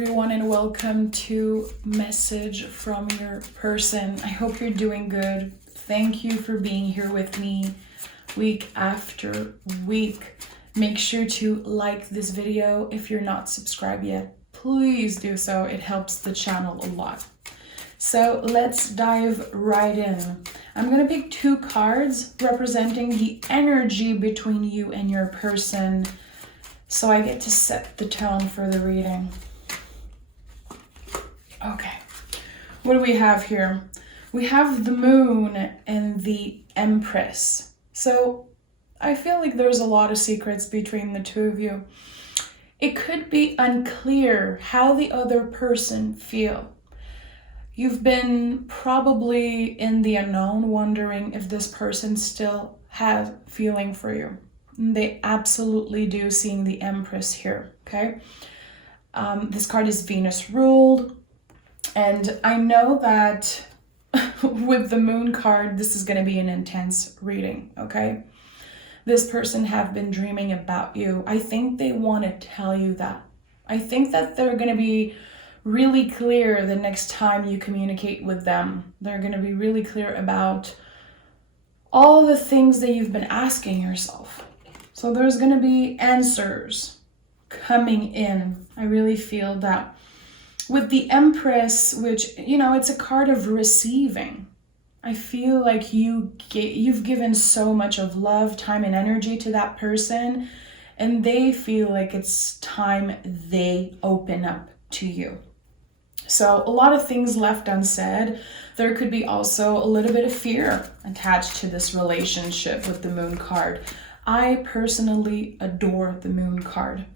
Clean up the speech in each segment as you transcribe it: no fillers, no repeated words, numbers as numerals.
everyone, and welcome to Message from Your Person. I hope you're doing good. Thank you for being here with me week after week. Make sure to like this video. If you're not subscribed yet, please do so. It helps the channel a lot. So let's dive right in. I'm going to pick two cards representing the energy between you and your person, so I get to set the tone for the reading. Okay, what do we have here? We have the Moon and the Empress. So I feel like there's a lot of secrets between the two of you. It could be unclear how the other person feels. You've been probably in the unknown, wondering if this person still has feeling for you. They absolutely do, seeing the Empress here, okay? This card is Venus ruled. And I know that with the Moon card, this is going to be an intense reading, okay? This person have been dreaming about you. I think they want to tell you that. I think that they're going to be really clear the next time you communicate with them. They're going to be really clear about all the things that you've been asking yourself. So there's going to be answers coming in. I really feel that. With the Empress, which, you know, it's a card of receiving. I feel like you've given so much of love, time, and energy to that person, and they feel like it's time they open up to you. So a lot of things left unsaid. There could be also a little bit of fear attached to this relationship with the Moon card. I personally adore the Moon card.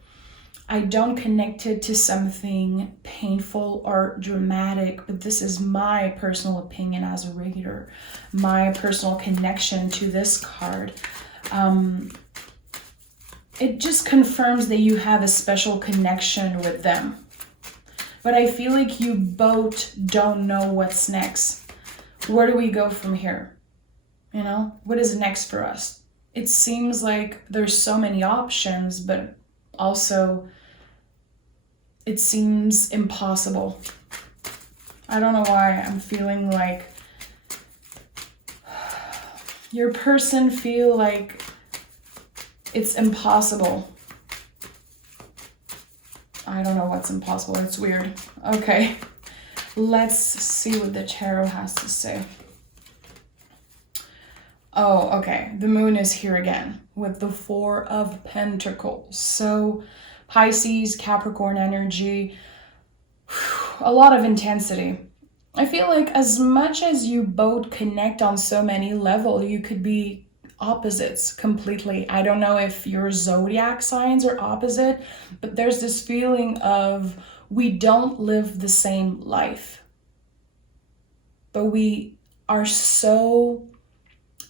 I don't connect it to something painful or dramatic, but this is my personal opinion as a reader, my personal connection to this card. It just confirms that you have a special connection with them. But I feel like you both don't know what's next. Where do we go from here? You know, what is next for us? It seems like there's so many options, but also it seems impossible. I don't know why I'm feeling like your person feel like it's impossible. I don't know what's impossible. It's weird. Okay, let's see what the tarot has to say. Oh, okay. The Moon is here again with the Four of Pentacles. So Pisces, Capricorn energy, a lot of intensity. I feel like as much as you both connect on so many levels, you could be opposites completely. I don't know if your zodiac signs are opposite, but there's this feeling of we don't live the same life, but we are so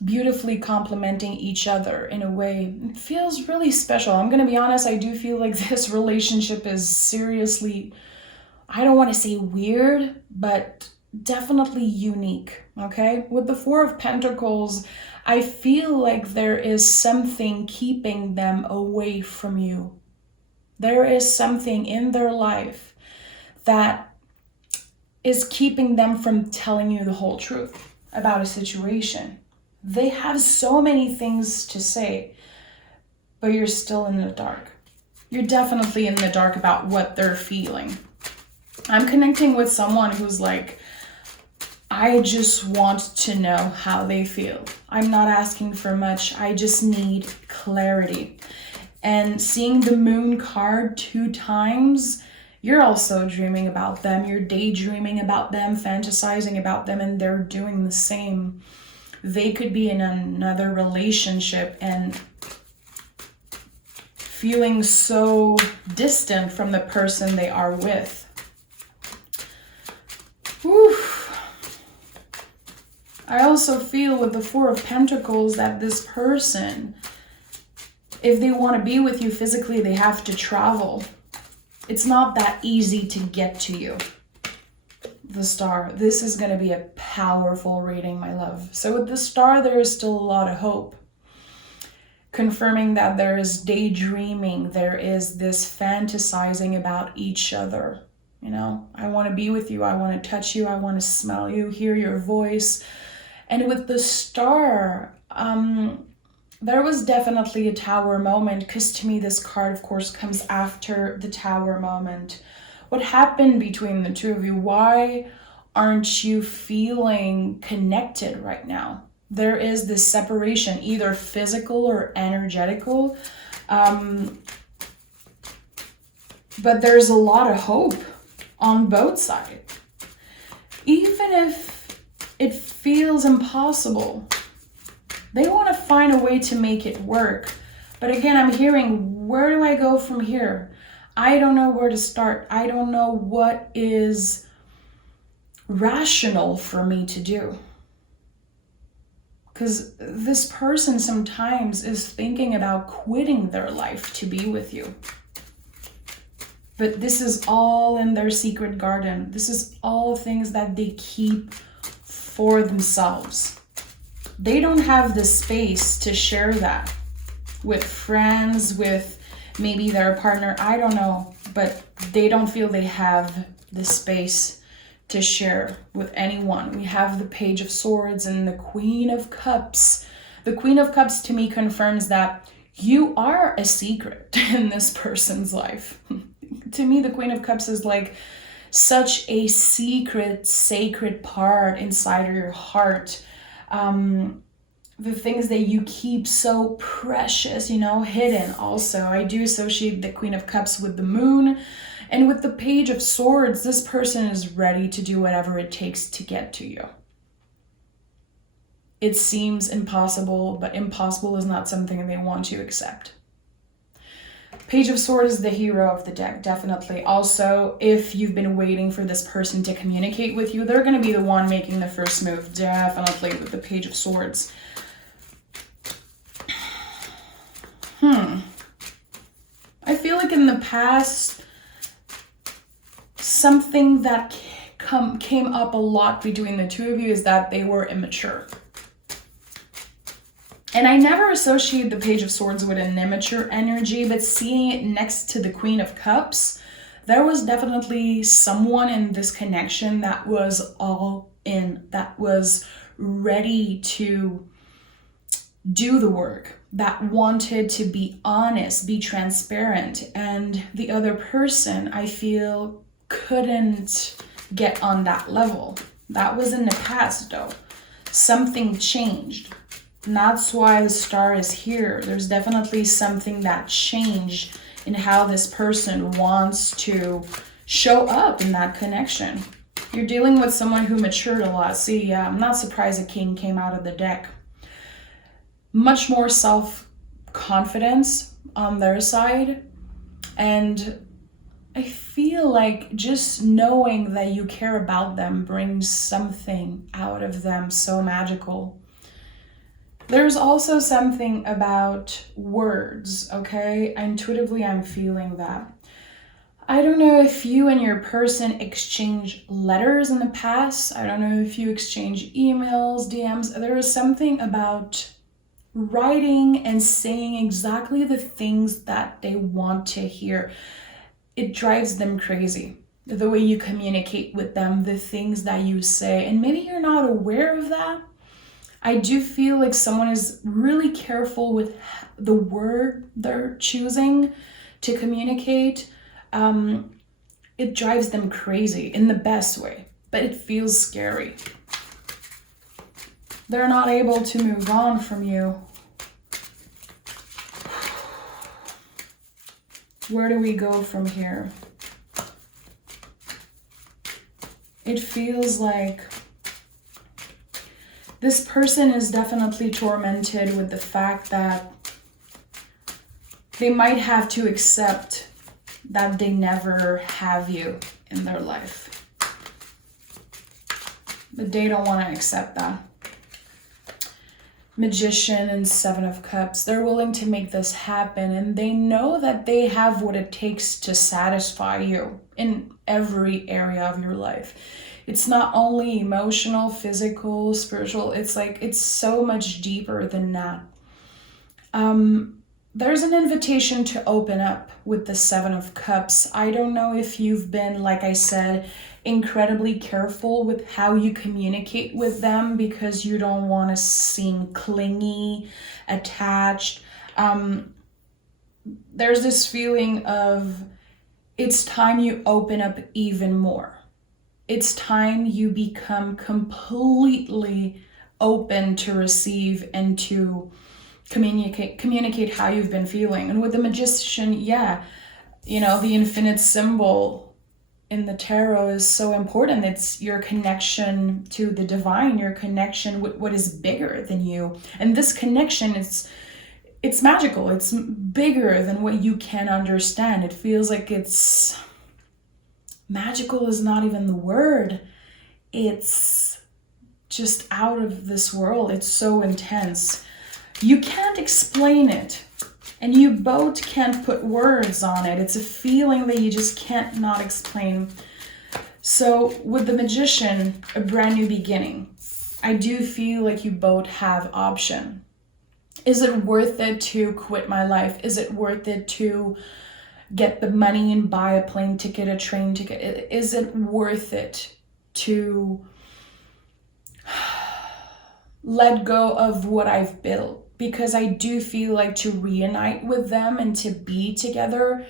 beautifully complementing each other in a way. It feels really special. I'm gonna be honest, I do feel like this relationship is seriously, I don't want to say weird, but definitely unique, okay? With the Four of Pentacles, I feel like there is something keeping them away from you. There is something in their life that is keeping them from telling you the whole truth about a situation. They have so many things to say, but you're still in the dark. You're definitely in the dark about what they're feeling. I'm connecting with someone who's like, I just want to know how they feel. I'm not asking for much. I just need clarity. And seeing the Moon card 2 times, you're also dreaming about them. You're daydreaming about them, fantasizing about them, and they're doing the same. They could be in another relationship and feeling so distant from the person they are with. Whew. I also feel with the Four of Pentacles that this person, if they want to be with you physically, they have to travel. It's not that easy to get to you. The Star. This is going to be a powerful reading, my love. So with the Star, there is still a lot of hope. Confirming that there is daydreaming. There is this fantasizing about each other. You know, I want to be with you. I want to touch you. I want to smell you, hear your voice. And with the star, there was definitely a tower moment, because to me, this card, of course, comes after the tower moment. What happened between the two of you? Why aren't you feeling connected right now? There is this separation, either physical or energetical. But there's a lot of hope on both sides. Even if it feels impossible, they want to find a way to make it work. But again, I'm hearing, where do I go from here? I don't know where to start. I don't know what is rational for me to do. Because this person sometimes is thinking about quitting their life to be with you. But this is all in their secret garden. This is all things that they keep for themselves. They don't have the space to share that with friends, with maybe their partner, I don't know. But they don't feel they have the space to share with anyone. We have the Page of Swords and the Queen of Cups. The Queen of Cups to me confirms that you are a secret in this person's life. To me, the Queen of Cups is like such a secret, sacred part inside of your heart. The things that you keep so precious, you know, hidden also. I do associate the Queen of Cups with the moon. And with the Page of Swords, this person is ready to do whatever it takes to get to you. It seems impossible, but impossible is not something they want to accept. Page of Swords is the hero of the deck, definitely. Also, if you've been waiting for this person to communicate with you, they're going to be the one making the first move, definitely, with the Page of Swords. I feel like in the past, something that came up a lot between the two of you is that they were immature. And I never associate the Page of Swords with an immature energy, but seeing it next to the Queen of Cups, there was definitely someone in this connection that was all in, that was ready to do the work, that wanted to be honest, be transparent. And the other person, I feel, couldn't get on that level. That was in the past though. Something changed. And that's why the star is here. There's definitely something that changed in how this person wants to show up in that connection. You're dealing with someone who matured a lot. See, I'm not surprised a king came out of the deck. Much more self-confidence on their side. And I feel like just knowing that you care about them brings something out of them so magical. There's also something about words, okay? Intuitively, I'm feeling that. I don't know if you and your person exchange letters in the past. I don't know if you exchange emails, DMs. There is something about writing and saying exactly the things that they want to hear. It drives them crazy. The way you communicate with them, the things that you say, and maybe you're not aware of that. I do feel like someone is really careful with the word they're choosing to communicate. It drives them crazy in the best way, but it feels scary. They're not able to move on from you. Where do we go from here? It feels like this person is definitely tormented with the fact that they might have to accept that they never have you in their life. But they don't want to accept that. Magician and Seven of Cups, they're willing to make this happen, and they know that they have what it takes to satisfy you in every area of your life. It's not only emotional, physical, spiritual, it's like it's so much deeper than that. there's an invitation to open up with the Seven of Cups. I don't know if you've been, like I said, incredibly careful with how you communicate with them because you don't want to seem clingy, attached. There's this feeling of it's time you open up even more. It's time you become completely open to receive and to communicate how you've been feeling. And with the Magician, yeah, the infinite symbol in the tarot is so important. It's your connection to the divine, your connection with what is bigger than you. And this connection, it's magical. It's bigger than what you can understand. It feels like it's magical is not even the word. It's just out of this world. It's so intense. You can't explain it. And you both can't put words on it. It's a feeling that you just can't not explain. So with the Magician, a brand new beginning. I do feel like you both have option. Is it worth it to quit my life? Is it worth it to get the money and buy a plane ticket, a train ticket? Is it worth it to let go of what I've built? Because I do feel like to reunite with them and to be together,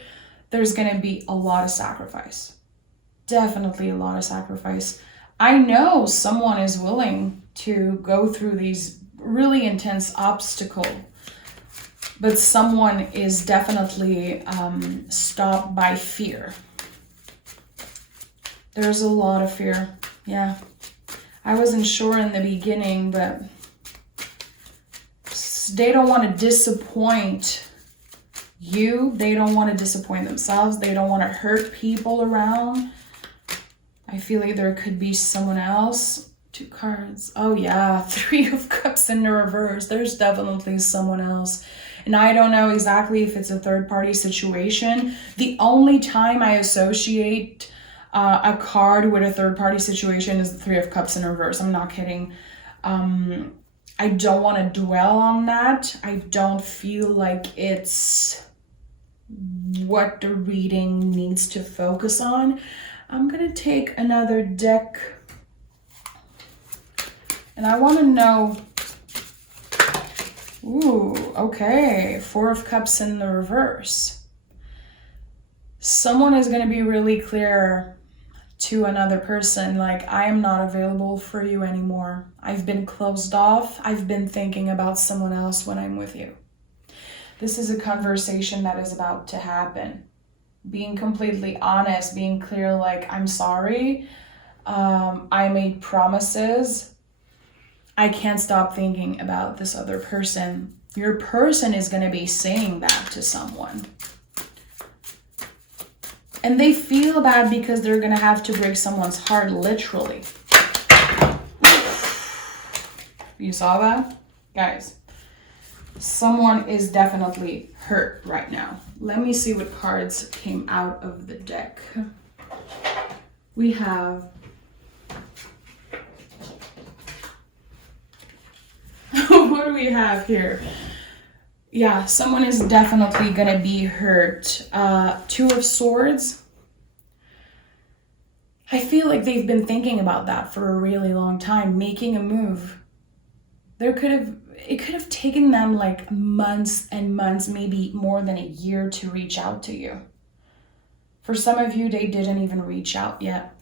there's going to be a lot of sacrifice. Definitely a lot of sacrifice. I know someone is willing to go through these really intense obstacle, but someone is definitely stopped by fear. There's a lot of fear. Yeah, I wasn't sure in the beginning, but they don't want to disappoint you. They don't want to disappoint themselves. They don't want to hurt people around. I feel like there could be someone else. 2 cards. Oh yeah, 3 of Cups in the reverse. There's definitely someone else. And I don't know exactly if it's a third-party situation. The only time I associate a card with a third-party situation is the 3 of Cups in reverse. I'm not kidding. I don't want to dwell on that. I don't feel like it's what the reading needs to focus on. I'm going to take another deck. And I want to know, ooh, okay, 4 of Cups in the reverse. Someone is going to be really clear to another person, like, I am not available for you anymore. I've been closed off. I've been thinking about someone else when I'm with you. This is a conversation that is about to happen. Being completely honest, being clear, like, I'm sorry. I made promises. I can't stop thinking about this other person. Your person is going to be saying that to someone. And they feel bad because they're going to have to break someone's heart, literally. You saw that? Guys, someone is definitely hurt right now. Let me see what cards came out of the deck. We have... What do we have here? Yeah, someone is definitely gonna be hurt. 2 of Swords. I feel like they've been thinking about that for a really long time, making a move. It could have taken them like months and months, maybe more than a year to reach out to you. For some of you, they didn't even reach out yet.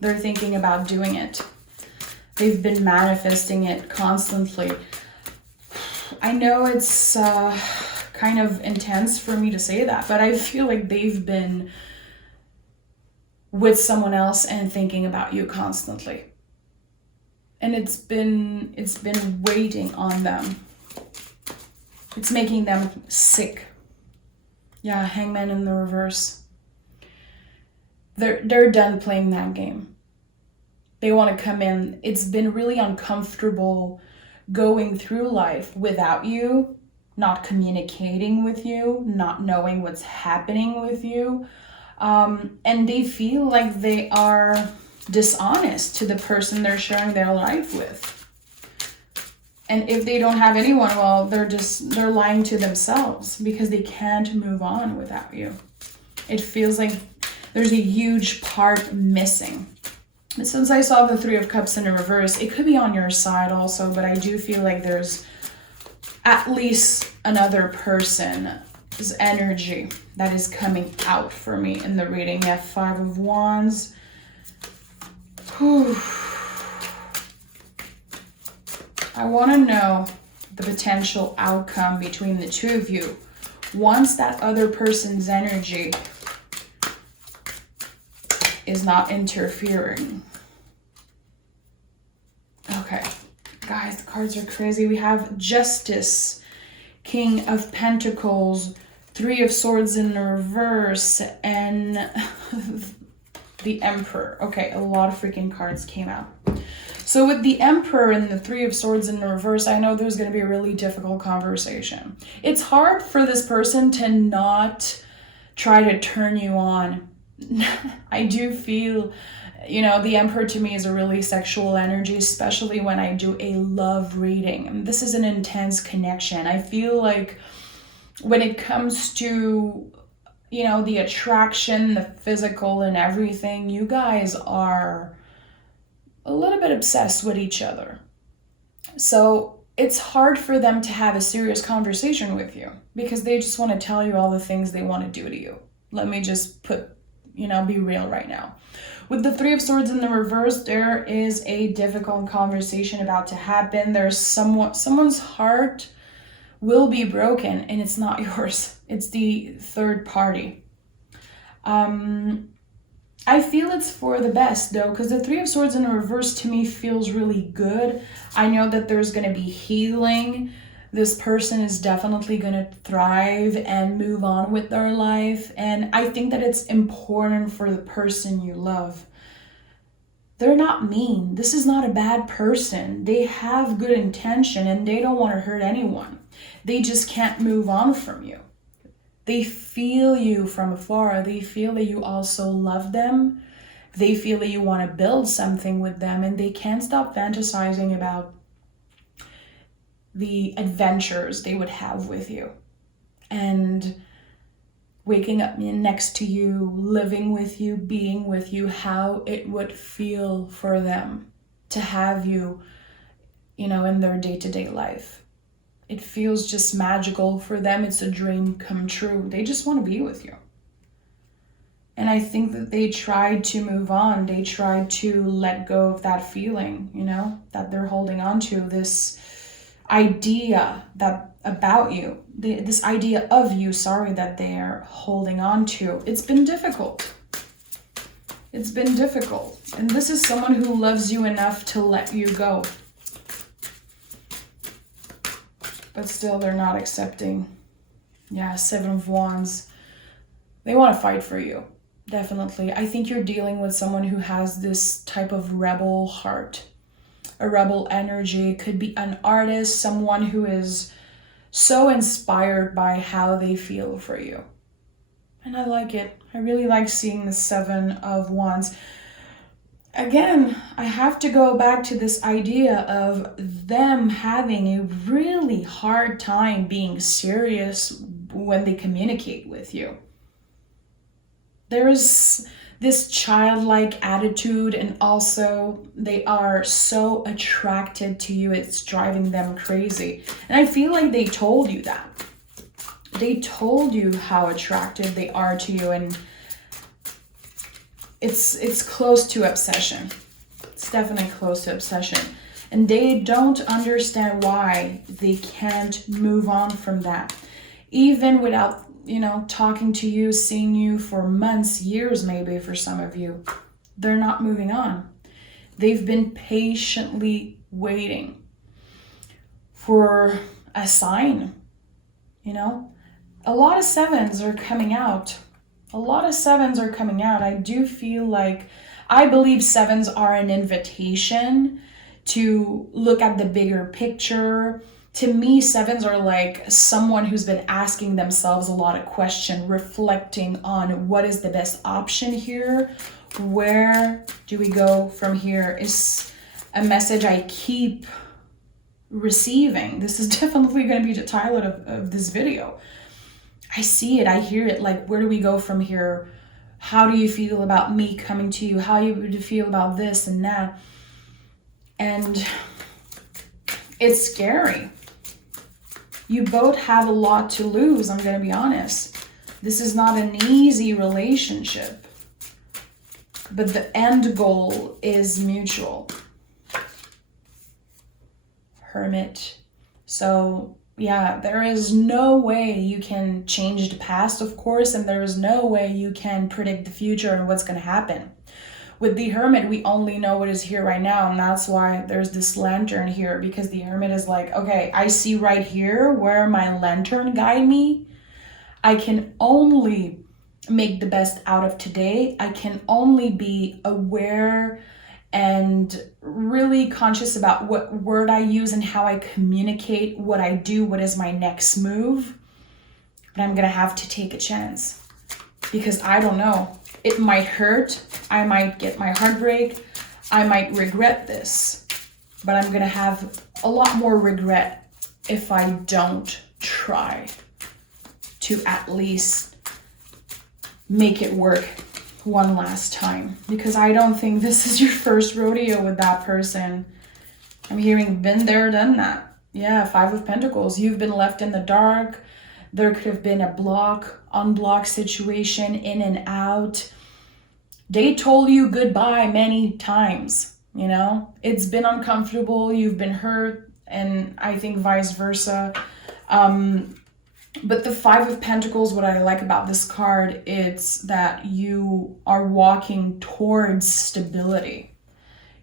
They're thinking about doing it. They've been manifesting it constantly. I know it's kind of intense for me to say that, but I feel like they've been with someone else and thinking about you constantly. And it's been waiting on them. It's making them sick. Yeah, Hangman in the reverse. They're done playing that game. They want to come in. It's been really uncomfortable going through life without you, not communicating with you, not knowing what's happening with you. And they feel like they are dishonest to the person they're sharing their life with. And if they don't have anyone, well, they're lying to themselves because they can't move on without you. It feels like there's a huge part missing. But since I saw the Three of Cups in a reverse, it could be on your side also, but I do feel like there's at least another person's energy that is coming out for me in the reading. Yeah, Five of Wands. Whew. I want to know the potential outcome between the two of you once that other person's energy is not interfering. Okay, guys, the cards are crazy. We have Justice, King of Pentacles, Three of Swords in the reverse, and the Emperor. Okay, a lot of freaking cards came out. So with the Emperor and the Three of Swords in the reverse, I know there's going to be a really difficult conversation. It's hard for this person to not try to turn you on. I do feel, you know, the Emperor to me is a really sexual energy, especially when I do a love reading. And this is an intense connection. I feel like when it comes to, you know, the attraction, the physical and everything, you guys are a little bit obsessed with each other. So it's hard for them to have a serious conversation with you because they just want to tell you all the things they want to do to you. Let me just be real right now. With the Three of Swords in the reverse, there is a difficult conversation about to happen. There's someone's heart will be broken and it's not yours. It's the third party. I feel it's for the best though, because the Three of Swords in the reverse to me feels really good. I know that there's going to be healing. This person is definitely going to thrive and move on with their life. And I think that it's important for the person you love. They're not mean. This is not a bad person. They have good intention and they don't want to hurt anyone. They just can't move on from you. They feel you from afar. They feel that you also love them. They feel that you want to build something with them, and they can't stop fantasizing about the adventures they would have with you. And waking up next to you, living with you, being with you, how it would feel for them to have you, in their day-to-day life. It feels just magical for them. It's a dream come true. They just want to be with you. And I think that they tried to move on. They tried to let go of that feeling, that they're holding on to, this idea about you, this idea of you, that they're holding on to. It's been difficult. It's been difficult. And this is someone who loves you enough to let you go. But still, they're not accepting. Yeah, Seven of Wands. They want to fight for you. Definitely. I think you're dealing with someone who has this type of rebel heart. A rebel energy. It could be an artist, someone who is so inspired by how they feel for you. And I like it. I really like seeing the Seven of Wands. Again, I have to go back to this idea of them having a really hard time being serious when they communicate with you. There is this childlike attitude, and also they are so attracted to you, it's driving them crazy. And I feel like they told you that. They told you how attracted they are to you, and it's close to obsession. It's definitely close to obsession. And they don't understand why they can't move on from that. Even without, talking to you, seeing you for months, years maybe for some of you, they're not moving on. They've been patiently waiting for a sign, A lot of sevens are coming out. I do feel like, I believe sevens are an invitation to look at the bigger picture. To me, sevens are like someone who's been asking themselves a lot of questions, reflecting on what is the best option here. Where do we go from here? Is a message I keep receiving. This is definitely going to be the title of this video. I see it, I hear it. Like, where do we go from here? How do you feel about me coming to you? How do you feel about this and that? And it's scary. You both have a lot to lose, I'm going to be honest. This is not an easy relationship. But the end goal is mutual. Hermit. So, yeah, there is no way you can change the past, of course, and there is no way you can predict the future and what's going to happen. With the Hermit, we only know what is here right now, and that's why there's this lantern here, because the Hermit is like, okay, I see right here where my lantern guide me. I can only make the best out of today. I can only be aware and really conscious about what word I use and how I communicate, what I do, what is my next move. But I'm gonna have to take a chance because I don't know. It might hurt. I might get my heart break. I might regret this, but I'm gonna have a lot more regret if I don't try to at least make it work one last time, because I don't think this is your first rodeo with that person. I'm hearing been there, done that. Yeah, 5 of Pentacles. You've been left in the dark. There could have been a unblock situation, in and out. They told you goodbye many times, you know? It's been uncomfortable, you've been hurt, and I think vice versa. But the 5 of Pentacles, what I like about this card, it's that you are walking towards stability.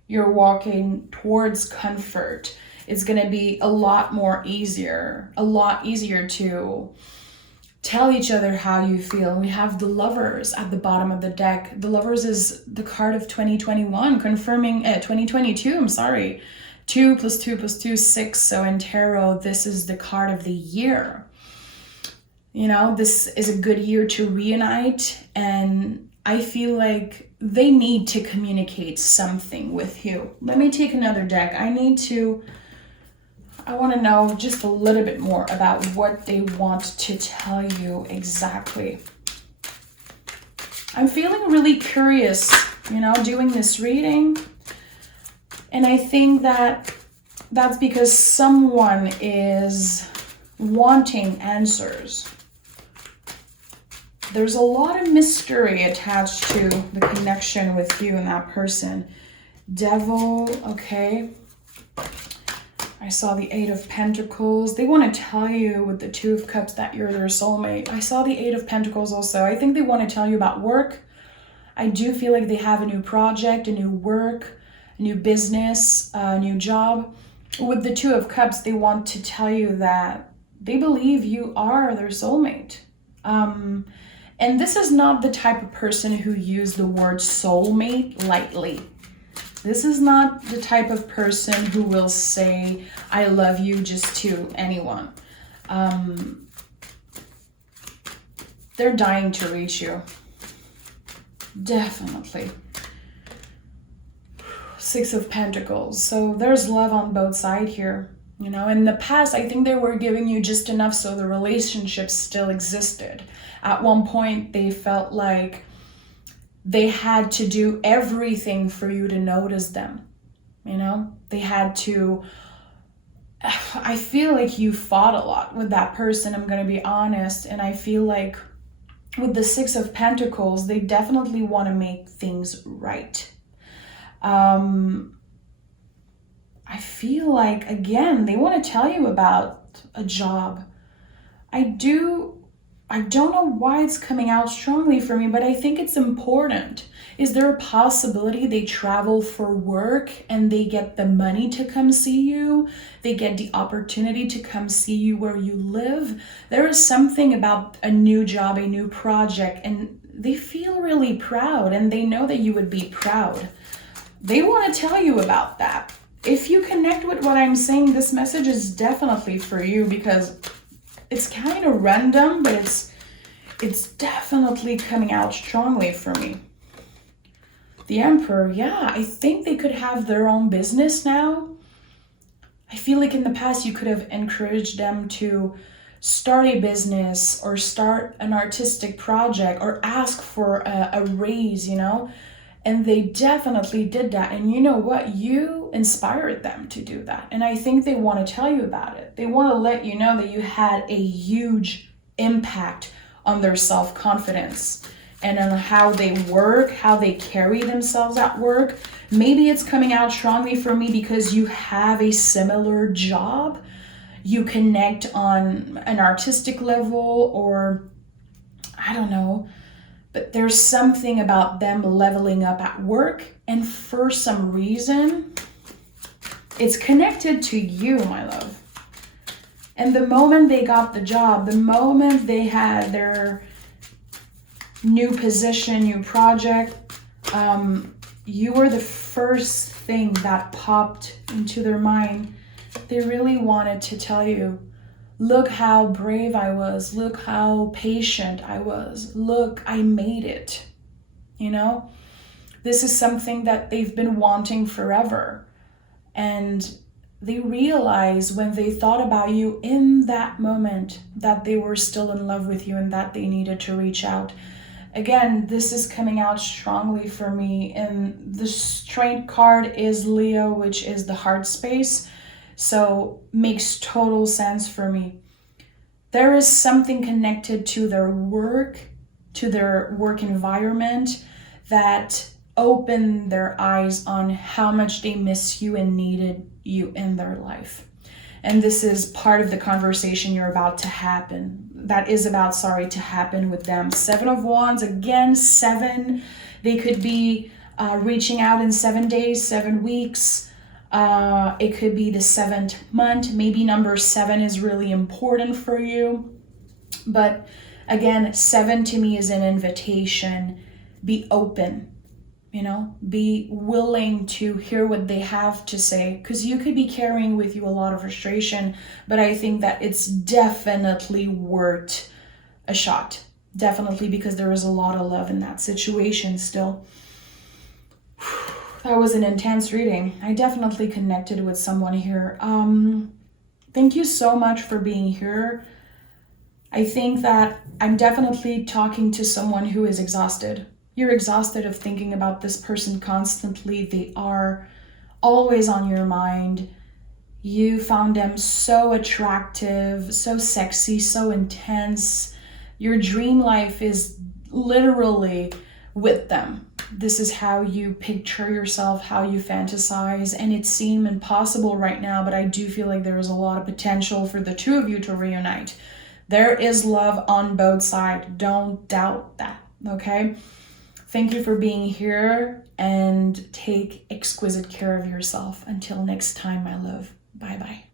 You're walking towards comfort. It's going to be a lot easier to tell each other how you feel. We have the Lovers at the bottom of the deck. The Lovers is the card of 2021, confirming 2022, I'm sorry. 2 + 2 + 2 = 6. So in tarot, this is the card of the year. You know, this is a good year to reunite, and I feel like they need to communicate something with you. Let me take another deck. I want to know just a little bit more about what they want to tell you exactly. I'm feeling really curious, you know, doing this reading. And I think that that's because someone is wanting answers. There's a lot of mystery attached to the connection with you and that person. Devil, okay. I saw the 8 of Pentacles. They want to tell you with the 2 of Cups that you're their soulmate. I saw the 8 of Pentacles also. I think they want to tell you about work. I do feel like they have a new project, a new work, a new business, a new job. With the 2 of Cups, they want to tell you that they believe you are their soulmate. And this is not the type of person who used the word soulmate lightly. This is not the type of person who will say, I love you just to anyone. They're dying to reach you. Definitely. 6 of Pentacles. So there's love on both sides here. You know, in the past, I think they were giving you just enough so the relationship still existed. At one point, they felt like they had to do everything for you to notice them. You know, they had to. I feel like you fought a lot with that person, I'm going to be honest. And I feel like with the 6 of Pentacles, they definitely want to make things right. I feel like, again, they want to tell you about a job. I don't know why it's coming out strongly for me, but I think it's important. Is there a possibility they travel for work and they get the money to come see you? They get the opportunity to come see you where you live? There is something about a new job, a new project, and they feel really proud, and they know that you would be proud. They want to tell you about that. If you connect with what I'm saying, this message is definitely for you, because it's kind of random, but it's definitely coming out strongly for me. The Emperor, yeah, I think they could have their own business now. I feel like in the past you could have encouraged them to start a business or start an artistic project or ask for a raise, you know? And they definitely did that. And you know what? You inspired them to do that. And I think they want to tell you about it. They want to let you know that you had a huge impact on their self-confidence and on how they work, how they carry themselves at work. Maybe it's coming out strongly for me because you have a similar job. You connect on an artistic level, or I don't know, but there's something about them leveling up at work. And for some reason, it's connected to you, my love. And the moment they got the job, the moment they had their new position, new project, you were the first thing that popped into their mind. They really wanted to tell you, look how brave I was. Look how patient I was. Look, I made it. You know, this is something that they've been wanting forever. And they realized when they thought about you in that moment that they were still in love with you and that they needed to reach out. Again, this is coming out strongly for me. And the Strength card is Leo, which is the heart space. So makes total sense for me. There is something connected to their work environment that opened their eyes on how much they miss you and needed you in their life. And this is part of the conversation you're about to happen. That is about, to happen with them. 7 of Wands, again, 7. They could be reaching out in 7 days, 7 weeks. It could be the 7th month. Maybe number 7 is really important for you. But again, 7 to me is an invitation. Be open, you know, be willing to hear what they have to say, because you could be carrying with you a lot of frustration, but I think that it's definitely worth a shot. Definitely, because there is a lot of love in that situation still. That was an intense reading. I definitely connected with someone here. Thank you so much for being here. I think that I'm definitely talking to someone who is exhausted. You're exhausted of thinking about this person constantly. They are always on your mind. You found them so attractive, so sexy, so intense. Your dream life is literally with them. This is how you picture yourself, how you fantasize, and it seems impossible right now, but I do feel like there is a lot of potential for the two of you to reunite. There is love on both sides. Don't doubt that, okay? Thank you for being here, and take exquisite care of yourself. Until next time, my love. Bye-bye.